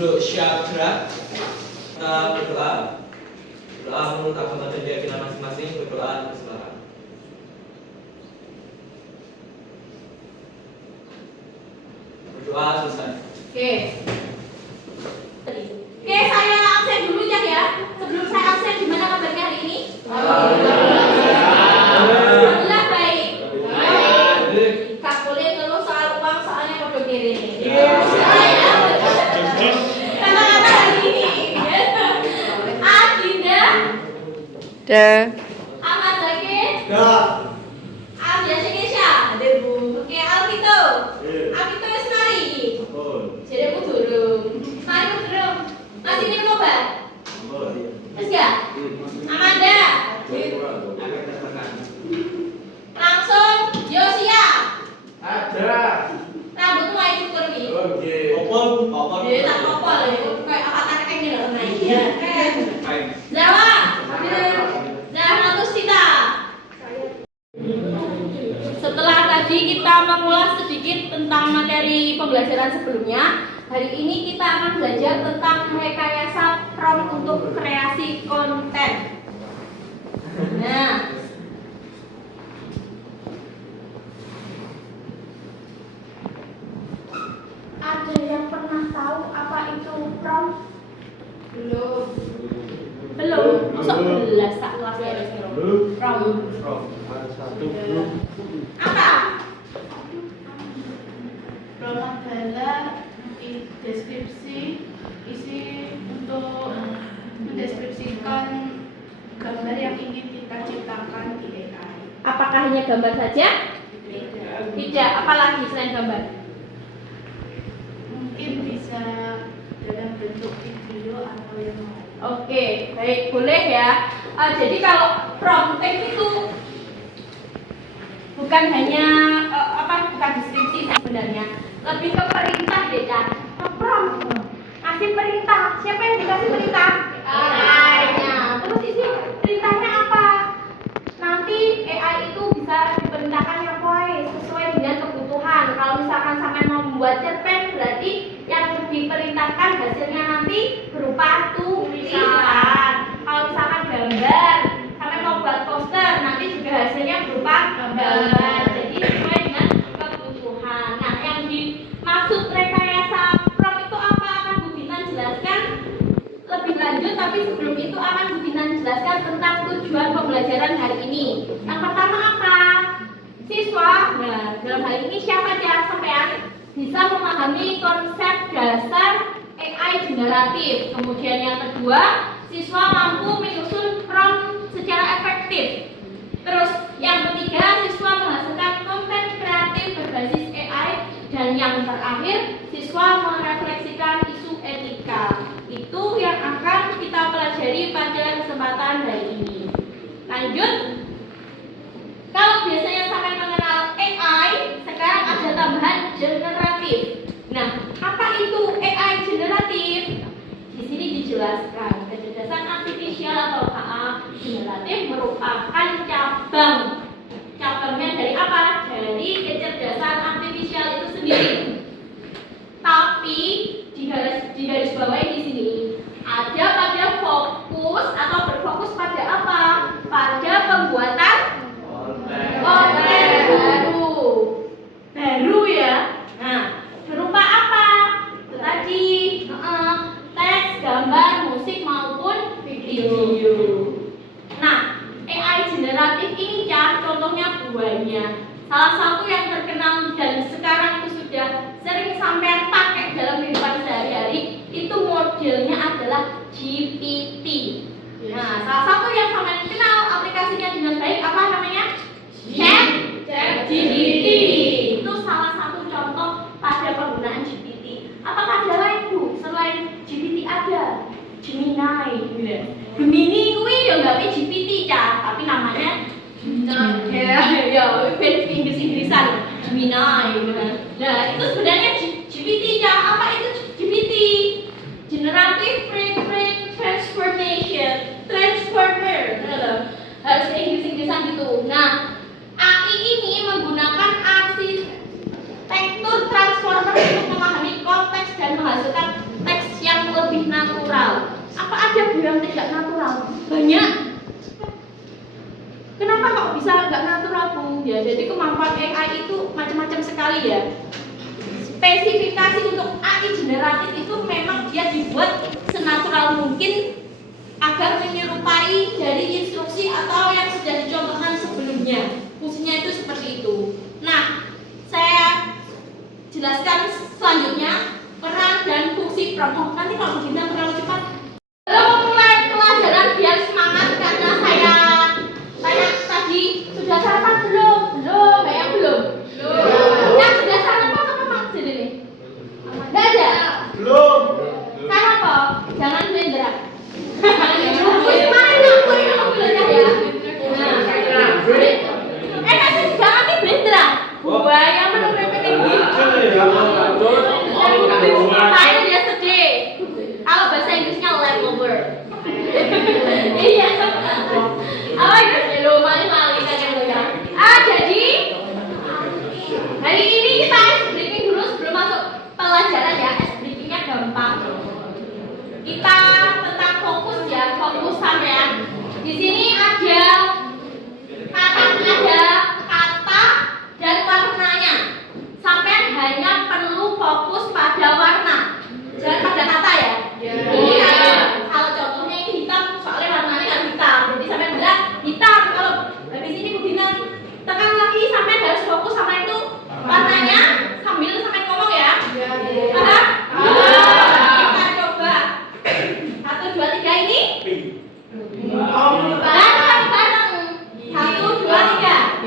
duduk siap gerak. Kita berdoa. Berdoa menurut agama dan keyakinan masing-masing. Berdoa bersama. Berdoa selesai. Oke, saya absen dulu ya. Sebelum saya absen, gimana kabarnya hari ini? Alhamdulillah baik. Kak boleh terus soal uang soalnya kode kiri. Kata-kata hari ini. Adinda. Ahmad Zakir. Abdia Sekesha. Oke, Alvito. Alvito wis mari. Jadi aku durung. Mari aku durung. Masih minum obat? Wis gak? Amanda. Langsung Yosia. Ada. Rambutmu ayo cukur nih. Popon. Ya tak apa lah. Kayak avatar kayak gini loh naik. Ya. Zawa. Zahratus Sita. Setelah tadi kita mengulas sedikit tentang materi pembelajaran sebelumnya, hari ini kita akan belajar tentang rekayasa prompt untuk kreasi konten. Nah, ada yang pernah tahu apa itu prompt? Belum. Masuk belas tak kelas ya prompt. Apa? Prompt adalah deskripsi isi untuk mendeskripsikan gambar yang ingin kita ciptakan di AI. Apakah hanya gambar saja? Tidak. Apalagi selain gambar? Mungkin bisa dalam bentuk video atau yang lain. Oke, baik, boleh ya. Jadi kalau prompting itu bukan hanya bukan deskripsi sebenarnya, lebih ke perintah deh kan. Prompt, kasih perintah. Siapa yang dikasih perintah? AI-nya. Terus isi perintahnya apa? Nanti AI itu bisa diperintahkan yang sesuai dengan kebutuhan. Kalau misalkan sampai mau membuat cerpen, berarti yang diperintahkan hasilnya nanti berupa tulisan. Kalau misalkan gambar, sampai mau buat poster, nanti juga hasilnya berupa gambar. Jadi sesuai dengan kebutuhan. Nah, yang dimaksud rekayasa prompt itu apa? Akan Bu Binan jelaskan lebih lanjut, tapi sebelum itu akan Bu Binan jelaskan tentang tujuan pembelajaran hari ini. Yang pertama apa? Siswa, nah dalam hal ini siapa aja sampean bisa memahami konsep dasar AI generatif. Kemudian yang kedua, siswa mampu menyusun prompt secara efektif. Terus yang ketiga, siswa menghasilkan konten kreatif berbasis AI. Dan yang terakhir, siswa merefleksikan isu etika. Itu yang akan kita pelajari pada kesempatan hari ini. Lanjut. Kalau biasanya sampai mengenal AI, sekarang ada tambahan generatif. Nah, apa itu AI generatif? Di sini dijelaskan, kecerdasan artifisial atau KA generatif merupakan cabangnya dari apa? Dari kecerdasan artifisial itu sendiri. Tapi di garis bawahi di sini ada pada fokus atau berfokus pada apa? Pada pembuatan konten baru ya. Nah, berupa apa? Itu tadi teks, gambar, musik maupun video. Nah, AI generatif ini ya contohnya banyak. Salah satu yang terkenal dan sekarang itu sudah sering sampai pakai dalam kehidupan sehari-hari itu modelnya adalah GPT. Nah, salah satu yang sampai kenal aplikasinya dengan baik apa namanya? ChatGPT. Itu salah satu contoh pada penggunaan GPT. Apakah ada lain Bu? Selain GPT ada Gemini. Gemini kuwi ya gawe GPT ya, tapi namanya ya Inggris-Inggrisan Gemini gitu kan. Nah, itu sebenarnya GPT ya. Apa itu GPT? Generative Pre-trained Transformer. Harus Inggris-Inggrisan gitu. Nah, AI ini menggunakan arsitektur transformer untuk memahami konteks dan menghasilkan teks yang yang tidak natural? Banyak. Kenapa kok bisa nggak natural, Bu? Ya, jadi kemampuan AI itu macam-macam sekali ya. Spesifikasi untuk AI generatif itu memang dia dibuat senatural mungkin agar menyerupai dari instruksi atau yang sudah dicontohkan sebelumnya. Fungsinya itu seperti itu. Nah, saya jelaskan selanjutnya peran dan fungsi prompt. Nanti kalau begini terlalu cepat. Belum mulai pelajaran biar semangat karena saya tanya tadi sudah sarapan belum? Belum, yang belum. Yang sudah sarapan apa maksud ini? Enggak ada. Belum. Kenapa? Jangan blender. Kemarin aku ini mau belajar ya. Kasih jangan di blender. Buaya menurut PPKB. Saya dia sedih. Kalau bahasa Inggrisnya leftover. Iya. Apa Inggrisnya lo maling-maling kan ya. Jadi hari ini kita ice breaking dulu sebelum masuk pelajaran ya. Ice breakingnya gampang. Kita tentang fokus ya, fokus sampean. Di sini ada kata dan warnanya. Sampean hanya perlu fokus pada warna, jangan pada kata ya. Ini kayak kalau contohnya ini hitam, soalnya warnanya kan hitam. Jadi sampean bilang hitam. Kalau habis ini kemudian tekan lagi, sampean harus fokus sama itu warnanya sambil sampean ngomong ya. Paham? Kita coba 1, 2, 3 ini. Bareng-bareng. 1, 2, 3.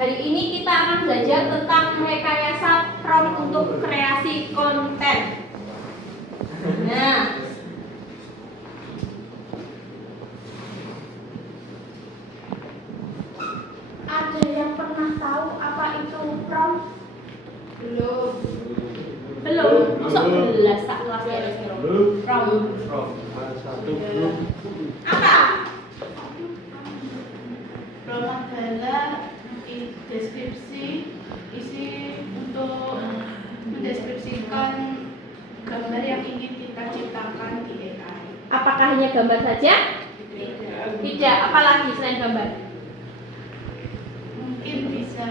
Hari ini kita akan belajar tentang rekayasa prompt untuk kreasi konten. Nah, ada yang pernah tahu apa itu prompt? Belum. Masuk belas tak kelas ya prompt. Apa? Prompt adalah deskripsi isi untuk mendeskripsikan gambar yang ingin kita ciptakan di AI. Apakah hanya gambar saja? Tidak. Apalagi selain gambar? Mungkin bisa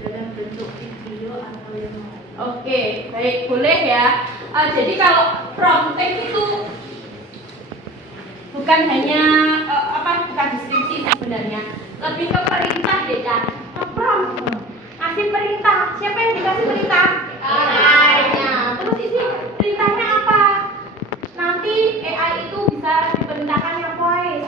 dalam bentuk video atau yang lain. Oke, baik, boleh ya. Jadi kalau prompting itu bukan hanya bukan deskripsi sebenarnya, lebih ke perintah deh kan. Prompt, kasih perintah. Siapa yang dikasih perintah? AI-nya. Terus isi perintahnya apa? Nanti AI itu bisa diperintahkan yang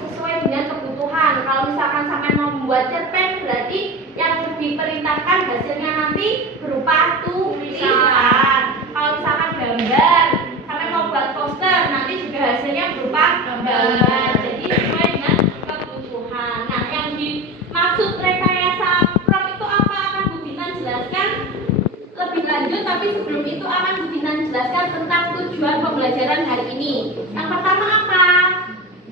sesuai dengan kebutuhan. Kalau misalkan sampai mau membuat cerpen, berarti yang diperintahkan hasilnya nanti berupa tulisan. Kalau misalkan gambar, sampai mau buat poster, nanti juga hasilnya berupa gambar. Jadi sesuai dengan kebutuhan. Nah, yang dimaksud rekayasa prompt itu apa? Akan Bu Dinan jelaskan lebih lanjut, tapi sebelum itu akan Bu Dinan jelaskan tentang tujuan pembelajaran hari ini. Yang pertama apa?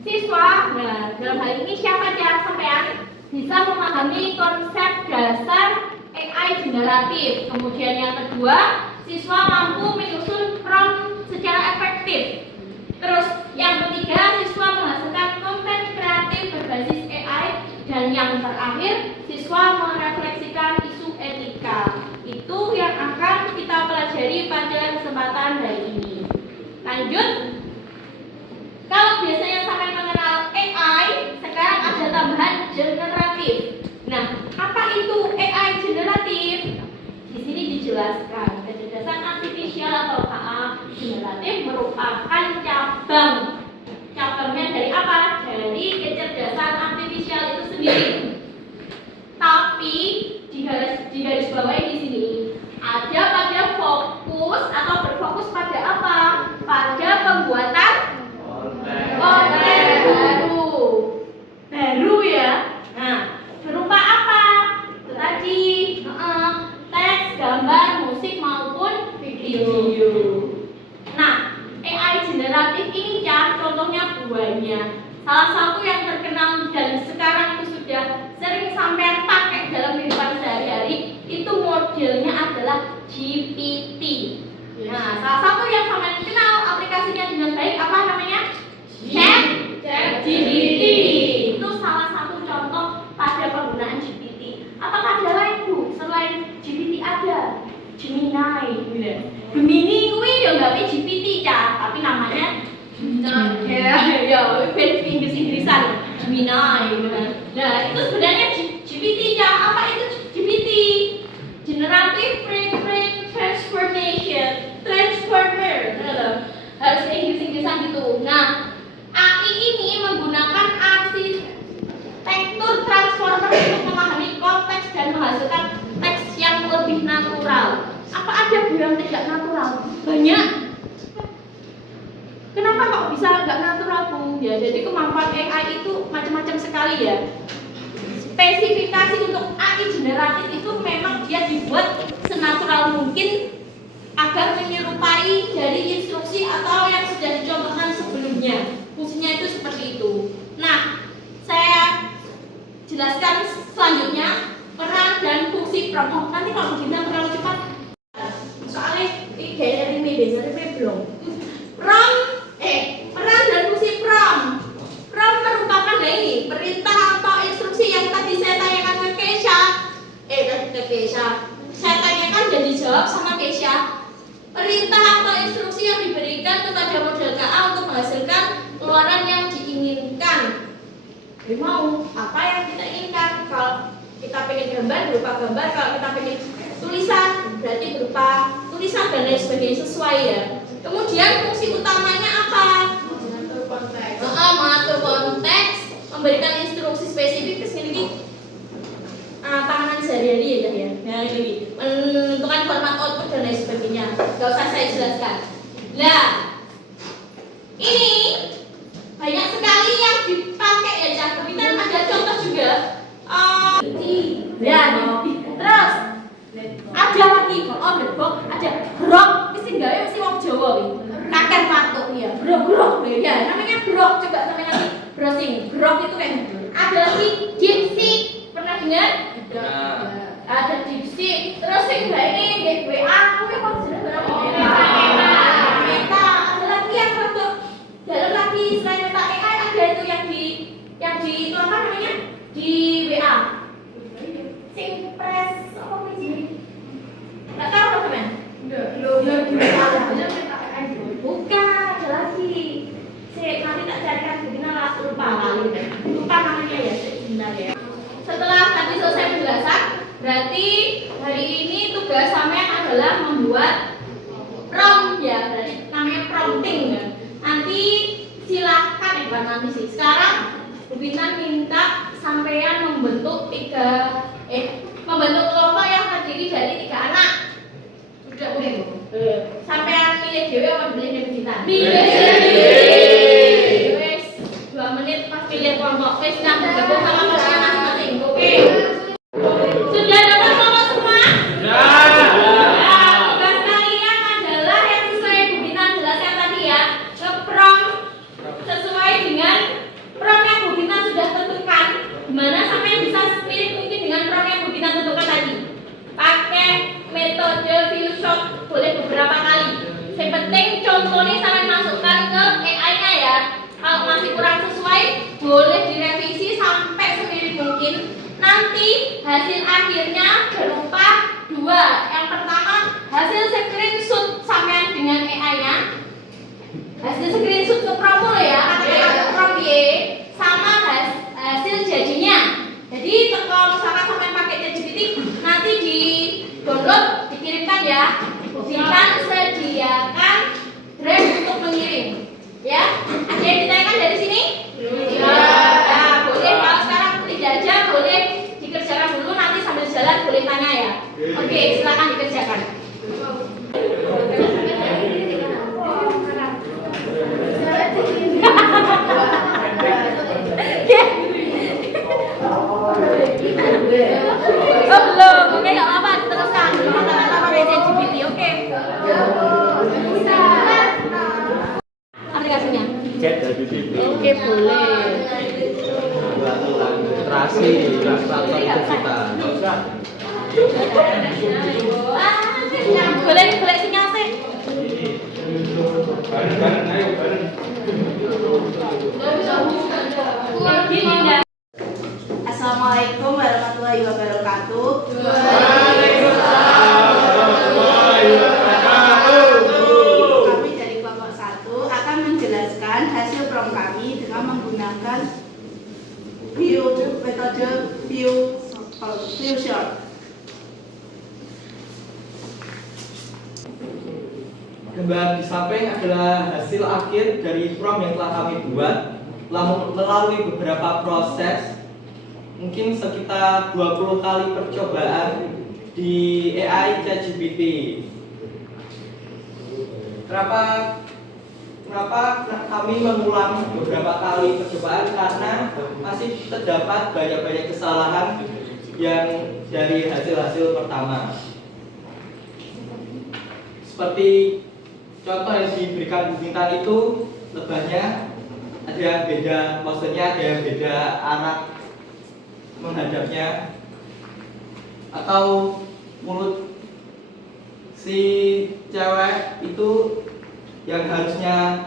Siswa, nah dalam hal ini siapa ya sampean bisa memahami konsep dasar AI generatif. Kemudian yang kedua, siswa mampu menyusun prompt secara efektif. Terus yang ketiga, siswa menghasilkan konten kreatif berbasis AI. Dan yang terakhir, siswa merefleksikan isu etika. Itu yang akan kita pelajari pada kesempatan hari ini. Lanjut. Kalau biasanya sampai mengenal AI, sekarang ada tambahan generatif. Nah, jelaskan. Kecerdasan artifisial atau KA generatif merupakan cabangnya dari apa? Dari kecerdasan artifisial itu sendiri. Tapi di garis bawahi di sini ada pada fokus atau berfokus pada apa? Pada pembuatan konten baru ya. Nah, berupa apa? Itu tadi teks, gambar, musik maupun video. Nah, AI generatif ini contohnya banyak. Salah satu yang terkenal dan sekarang itu sudah sering sampai pakai dalam kehidupan sehari-hari itu modelnya adalah GPT. Nah, salah satu yang sampai kenal aplikasinya dengan baik apa namanya? ChatGPT. Itu salah satu contoh pada penggunaan GPT. Apakah ada lain Bu? Selain GPT ada Gemini. Gemini kuwi ya nggak GPT tapi namanya ya Inggris-Inggrisan Gemini. Nah, itu sebenarnya GPT apa itu GPT? Generative Transformer. Harus Inggris-Inggrisan gitu. Nah, AI ini menggunakan arsitektur transformer untuk memahami konteks dan menghasilkan teks yang lebih natural. Apa ada Bu yang tidak natural? Banyak. Kenapa kok bisa nggak natural Bu? Ya, jadi kemampuan AI itu macam-macam sekali ya. Spesifikasi untuk AI generatif itu memang dia dibuat senatural mungkin agar menyerupai dari instruksi atau yang sudah dicontohkan sebelumnya. Fungsinya itu seperti itu. Nah, saya jelaskan selanjutnya peran dan fungsi prompt. Nanti kalau begini terlalu cepat, soalnya ini gaya dari belum. Peran dan fungsi prompt. Prompt merupakan ini perintah atau instruksi yang tadi saya tanyakan ke Keisha. Saya tanyakan dan dijawab sama Keisha. Perintah atau instruksi yang diberikan kepada model KA untuk menghasilkan keluaran yang diinginkan. Jadi mau apa yang kita inginkan? Kalau kita pengen gambar berupa gambar, kalau kita pengen tulisan berarti berupa tulisan dan lain sebagainya sesuai ya. Kemudian fungsi utamanya apa? Mengatur konteks, memberikan instruksi spesifik ke sini panganan sehari-hari ya. Nah, ini menentukan format output dan lain sebagainya. Gak usah saya jelaskan. Nah, ini banyak sekali yang dipakai ya Cak. Kita ada contoh juga. Terus ada lagi ada grok. Mesti gawe mesti wong Jawa wi. Kakek patuk ya. Grok ya. Namanya grok. Coba sampai nanti browsing. Grok itu kan. Ada lagi DeepSeek. Pernah dengar? Ada DeepSeek. Terus yang ini WA. Aku kok sudah berapa? Meta. Ada lagi yang untuk dalam lagi selain Meta AI ada itu yang di itu apa namanya? Di WA. Simpres apa namanya? Enggak tahu apa teman? Bukan, ada lagi. Nanti tak carikan beginilah lupa namanya ya sebentar ya. Setelah tadi selesai penjelasan, berarti hari ini tugas sampean adalah membuat prompt ya, berarti namanya prompting ya. Nanti silahkan bukan nanti sih. Sekarang Bu Bintang minta sampean membentuk kelompok yang terdiri dari 3 anak. Sudah boleh Bu? Sampean milih dewe apa milih Bu Bintang? Wes 2 menit pas pilih kelompok. Wes nah gabung sama kelompoknya masing-masing. Oke. Sudah dapat kelompok semua? Tugas kalian adalah yang sesuai Bu Bintang jelaskan tadi ya. Nge-prompt sesuai dengan prompt yang Bu Bintang sudah tentukan. Gimana sampai bisa mirip mungkin dengan prompt yang Bu Bintang tentukan tadi. Pakai metode Viewshot boleh beberapa kali. Yang penting contohnya sampai masukkan ke AI-nya ya. Kalau masih kurang sesuai, boleh direvisi sampai semirip mungkin. Nanti hasil akhirnya berupa 2. Yang pertama, hasil screenshot sampean dengan AI-nya. Hasil screenshot ke promo ya, kata-kata prom sama hasil jadinya. Jadi kalau misalkan sampean pakai ChatGPT, nanti di download, dikirimkan ya. Bu Bintang sediakan drive untuk mengirim. Ya, ada yang ditanyakan dari sini? Ya. Nah, boleh kalau sekarang tidak aja boleh dikerjakan dulu, nanti sambil jalan boleh tanya ya. Oke, silakan dikerjakan. Oh belum, oke nggak apa-apa, teruskan. Kata-kata pakai ChatGPT, oke. Aplikasinya. Oke boleh. Literasi, ilustrator itu kita. Boleh sinyal sih. Assalamualaikum warahmatullahi wabarakatuh. Kami dari kelompok 1 akan menjelaskan hasil prom kami dengan menggunakan metode Fusion. Gambar di samping adalah hasil akhir dari prom yang telah kami buat melalui beberapa proses, mungkin sekitar 20 kali percobaan di AI ChatGPT. Kenapa kami mengulang beberapa kali percobaan? Karena masih terdapat banyak kesalahan yang dari hasil pertama. Seperti contoh yang diberikan Bu Bintang itu lebahnya ada yang beda, maksudnya ada yang beda arah menghadapnya, atau mulut si cewek itu yang harusnya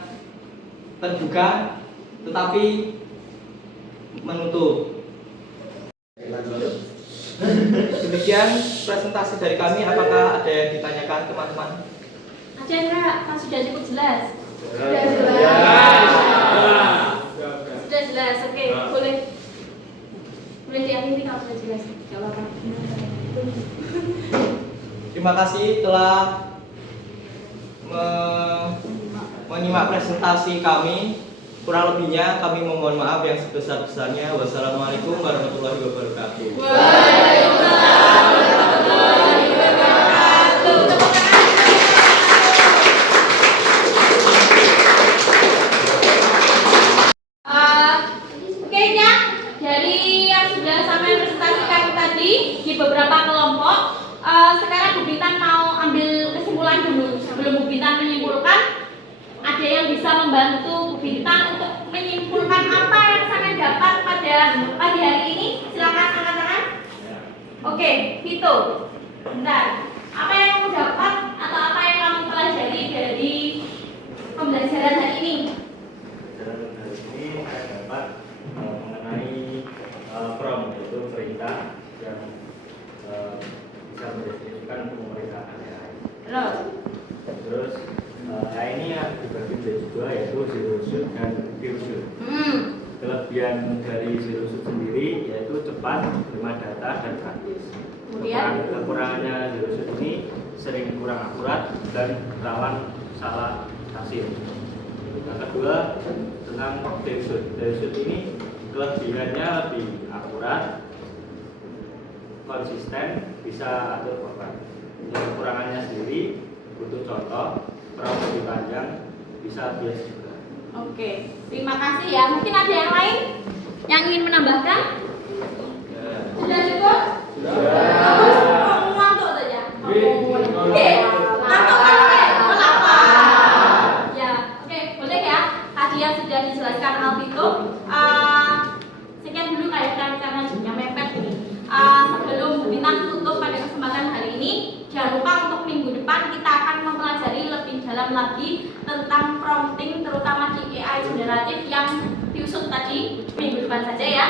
terbuka tetapi menutup. Demikian presentasi dari kami. Apakah ada yang ditanyakan teman-teman? Ada enggak? Kan sudah cukup jelas. Sudah jelas. Oke, boleh. Boleh diakhiri kalau sudah jelas. Enggak apa-apa. Terima kasih telah menyimak presentasi kami. Kurang lebihnya kami memohon maaf yang sebesar-besarnya. Wassalamualaikum warahmatullahi wabarakatuh. Waalaikumsalam warahmatullahi wabarakatuh. Oke ya, dari yang sudah sampai presentasi kami tadi di beberapa kelompok, sekarang Bu Bintang mau ambil kesimpulan dulu. Sebelum Bu Bintang menyimpulkan, ada yang bisa membantu Bu Bintang untuk menyimpulkan apa yang saya dapat pada pagi hari ini? Silakan angkat tangan. Oke, Vito. Bentar. Apa yang kamu dapat atau apa yang kamu pelajari dari pembelajaran hari ini? Pembelajaran hari ini saya dapat mengenai prompt, yaitu perintah yang bisa mendeskripsikan pemerintahan AI. Terus ini dibagi menjadi dua, yaitu zero shoot dan pure shoot. Kelebihan dari zero shoot sendiri yaitu cepat, menerima data dan praktis. Kekurangannya zero shoot ini sering kurang akurat dan rawan salah hasil. Yang kedua tentang pure shoot. Pure shoot ini kelebihannya lebih akurat, konsisten, bisa atur korban. Yang kekurangannya sendiri butuh contoh, prompt lebih panjang, bisa bias juga. Oke, terima kasih ya. Mungkin ada yang lain yang ingin menambahkan? Sudah cukup? Kamu ngantuk saja? Oke, ngantuk kan? Kenapa? Ya, oke, boleh ya. Tadi yang sudah dijelaskan Alvito. Sekian dulu karena jamnya mepet ini. Sebelum Bu Bintang tutup pada kesempatan hari ini, jangan lupa untuk minggu depan kita akan mempelajari lebih dalam lagi tentang prompting, terutama di AI generatif yang diusut tadi minggu depan saja ya.